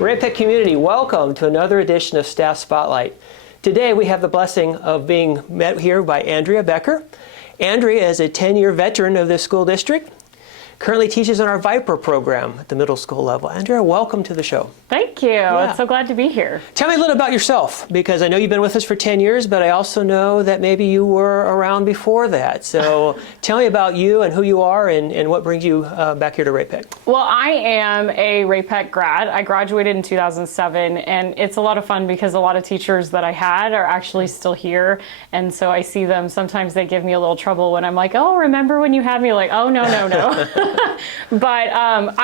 Ray-Pec community, welcome to another edition of Staff Spotlight. Today we have the blessing of being met here by Andrea Becker. Andrea is a 10-year veteran of this school district, currently teaches in our Viper program at the middle school level. Andrea, welcome to the show. Thank you. Yeah. I'm so glad to be here. Tell me a little about yourself, because I know you've been with us for 10 years, but I also know that maybe you were around before that. So tell me about you and who you are and what brings you back here to Ray-Pec. Well, I am a Ray-Pec grad. I graduated in 2007, and it's a lot of fun because a lot of teachers that I had are actually still here. And so I see them, sometimes they give me a little trouble when I'm like, oh, remember when you had me? Like, oh, no, no, no. But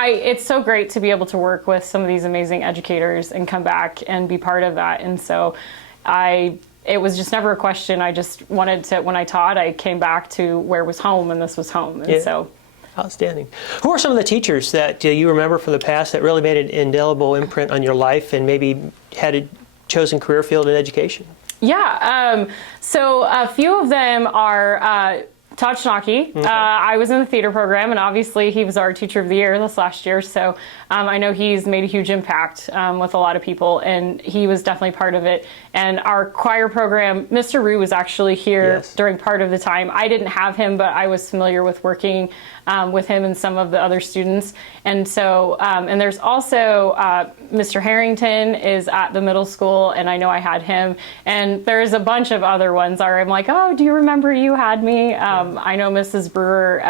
it's so great to be able to work with some of these amazing educators and come back and be part of that. And so it was just never a question. I just wanted to, when I taught, I came back to where was home, and this was home. And so. Outstanding. Who are some of the teachers that you remember from the past that really made an indelible imprint on your life and maybe had a chosen career field in education? Yeah, so a few of them are Todd Schnocky. Okay. I was in the theater program, and obviously he was our teacher of the year this last year. So I know he's made a huge impact with a lot of people, and he was definitely part of it. And our choir program, Mr. Rue was actually here during part of the time. I didn't have him, but I was familiar with working with him and some of the other students. And so, and there's also Mr. Harrington is at the middle school, and I know I had him. And there's a bunch of other ones where I'm like, oh, do you remember you had me? I know Mrs. Brewer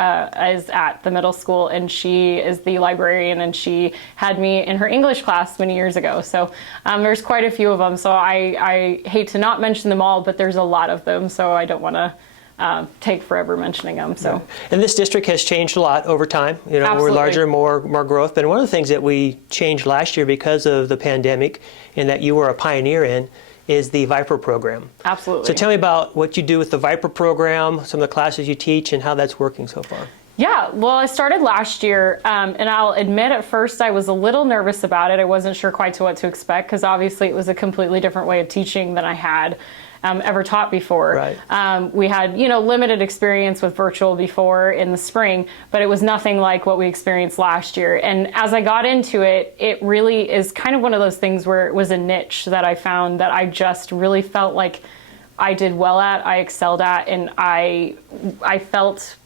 is at the middle school, and she is the librarian, and she had me in her English class many years ago. So there's quite a few of them. So I hate to not mention them all, but there's a lot of them. So I don't want to take forever mentioning them. So, and this district has changed a lot over time. You know, Absolutely. We're larger, more growth. But one of the things that we changed last year because of the pandemic, and that you were a pioneer in, is the Viper program. Absolutely. So tell me about what you do with the Viper program, some of the classes you teach, and how that's working so far. Yeah, well, I started last year, and I'll admit at first I was a little nervous about it. I wasn't sure quite what to expect, because obviously it was a completely different way of teaching than I had ever taught before. Right. We had, limited experience with virtual before in the spring, but it was nothing like what we experienced last year. And as I got into it, it really is kind of one of those things where it was a niche that I found that I just really felt like I did well at, I excelled at, and I felt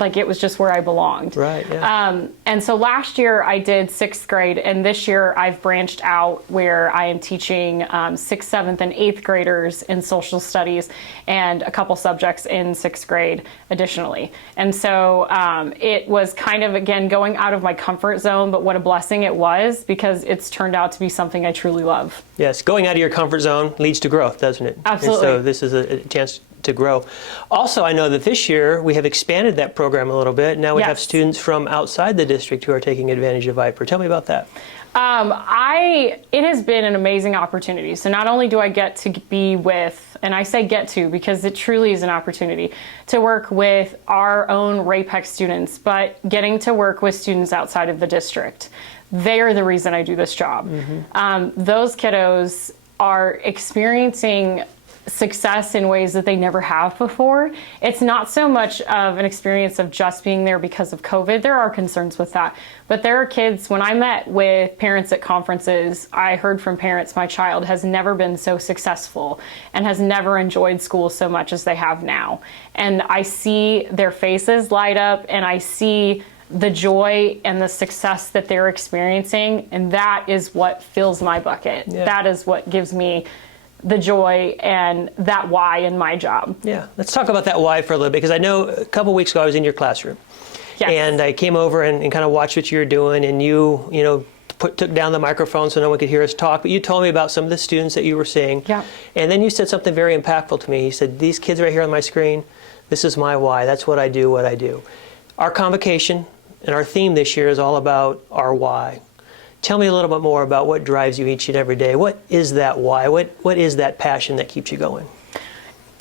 like it was just where I belonged. Right, yeah. And so last year I did 6th grade, and this year I've branched out where I am teaching 6th, 7th, and 8th graders in social studies and a couple subjects in 6th grade additionally. And so it was kind of, again, going out of my comfort zone, but what a blessing it was, because it's turned out to be something I truly love. Yes, going out of your comfort zone leads to growth, doesn't it? Absolutely. And so this is a chance to grow. Also, I know that this year we have expanded that program a little bit. Now we have students from outside the district who are taking advantage of Viper. Tell me about that. It has been an amazing opportunity. So not only do I get to be with, and I say get to because it truly is an opportunity to work with our own Ray-Pec students, but getting to work with students outside of the district. They are the reason I do this job. Those kiddos are experiencing success in ways that they never have before. It's not so much of an experience of just being there because of COVID. There are concerns with that. But there are kids, when I met with parents at conferences, I heard from parents, my child has never been so successful and has never enjoyed school so much as they have now. And I see their faces light up, and I see the joy and the success that they're experiencing. And that is what fills my bucket. Yeah. That is what gives me the joy and that why in my job. Yeah, let's talk about that why for a little bit, because I know a couple weeks ago I was in your classroom. Yes. And I came over and kind of watched what you were doing, and you took down the microphone so no one could hear us talk, but you told me about some of the students that you were seeing. Yeah. And then you said something very impactful to me. You said, these kids right here on my screen, this is my why. That's what I do, what I do. Our convocation and our theme this year is all about our why. Tell me a little bit more about what drives you each and every day. What is that why? What is that passion that keeps you going?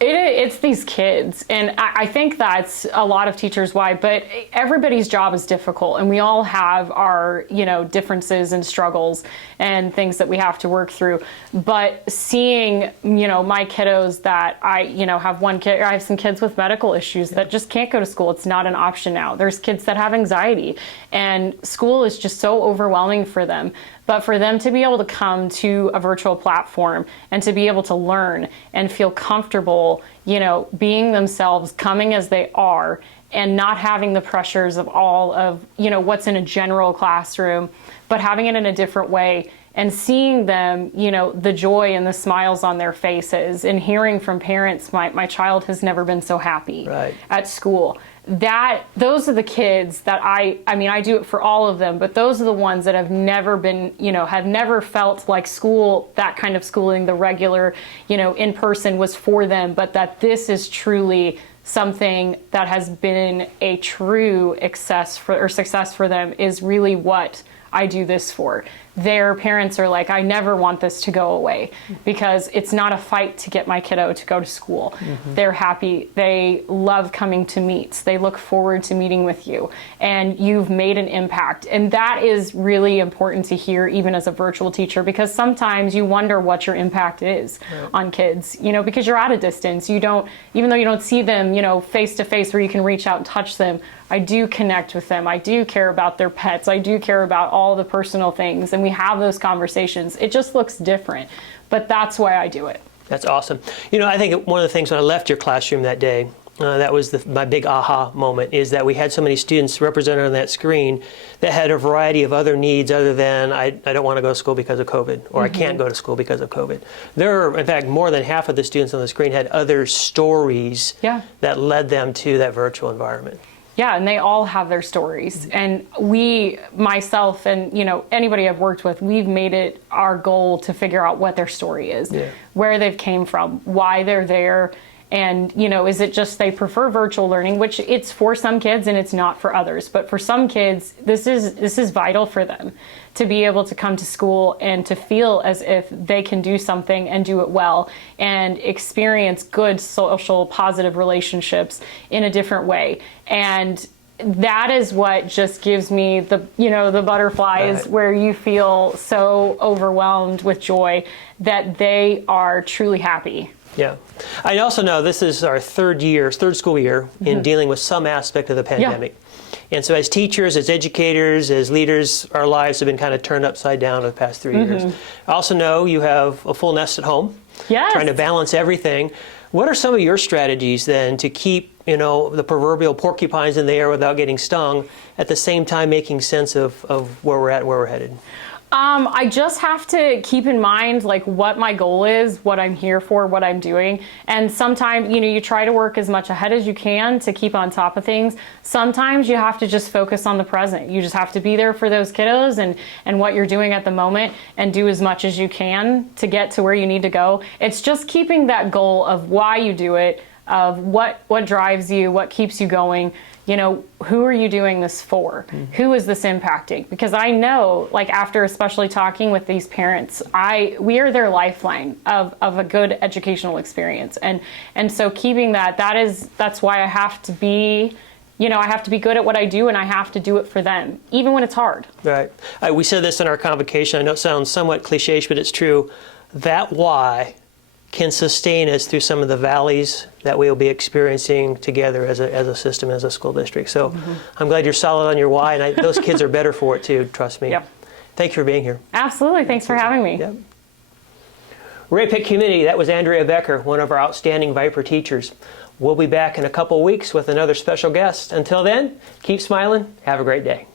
It's these kids, and I think that's a lot of teachers' why, but everybody's job is difficult, and we all have our, differences and struggles and things that we have to work through. But seeing, my kiddos that I, have one kid, I have some kids with medical issues that just can't go to school. It's not an option now. There's kids that have anxiety, and school is just so overwhelming for them. But for them to be able to come to a virtual platform and to be able to learn and feel comfortable, being themselves, coming as they are, and not having the pressures of all of, what's in a general classroom, but having it in a different way, and seeing them, the joy and the smiles on their faces, and hearing from parents, my child has never been so happy at school. Those are the kids that I do it for all of them, but those are the ones that have never been, have never felt like school, that kind of schooling, the regular, in person was for them, but that this is truly something that has been a true success for them, is really what I do this for. Their parents are like, I never want this to go away, because it's not a fight to get my kiddo to go to school. They're happy. They love coming to meets. They look forward to meeting with you, and you've made an impact. And that is really important to hear, even as a virtual teacher, because sometimes you wonder what your impact is on kids, because you're at a distance. You don't, even though you don't see them, face to face where you can reach out and touch them, I do connect with them. I do care about their pets. I do care about all the personal things. And we have those conversations. It just looks different, but that's why I do it. That's awesome. I think one of the things when I left your classroom that day, that was my big aha moment, is that we had so many students represented on that screen that had a variety of other needs other than I don't want to go to school because of COVID, or I can't go to school because of COVID. There are, in fact, more than half of the students on the screen had other stories that led them to that virtual environment. Yeah, and they all have their stories. And myself and anybody I've worked with, we've made it our goal to figure out what their story is, where they've came from, why they're there. And, is it just they prefer virtual learning, which it's for some kids and it's not for others. But for some kids, this is vital for them to be able to come to school and to feel as if they can do something and do it well and experience good social, positive relationships in a different way. And that is what just gives me the butterflies, where you feel so overwhelmed with joy that they are truly happy. Yeah. I also know this is our third school year in dealing with some aspect of the pandemic. And so as teachers, as educators, as leaders, our lives have been kind of turned upside down over the past 3 years. I also know you have a full nest at home, trying to balance everything. What are some of your strategies then to keep, the proverbial porcupines in the air without getting stung, at the same time making sense of where we're at and where we're headed? I just have to keep in mind what my goal is, what I'm here for, what I'm doing. And sometimes, you try to work as much ahead as you can to keep on top of things. Sometimes you have to just focus on the present. You just have to be there for those kiddos and what you're doing at the moment, and do as much as you can to get to where you need to go. It's just keeping that goal of why you do it, of what drives you, what keeps you going. Who are you doing this for? Who is this impacting? Because I know, after especially talking with these parents, we are their lifeline of a good educational experience. And so keeping that's why I have to be, I have to be good at what I do, and I have to do it for them, even when it's hard. Right. We said this in our convocation. I know it sounds somewhat cliche, but it's true. That why can sustain us through some of the valleys that we will be experiencing together as a system, as a school district. So I'm glad you're solid on your why, and those kids are better for it too, trust me. Yep. Thank you for being here. Absolutely. Thanks for having me. Yep. Ray-Pec community, that was Andrea Becker, one of our outstanding Viper teachers. We'll be back in a couple weeks with another special guest. Until then, keep smiling. Have a great day.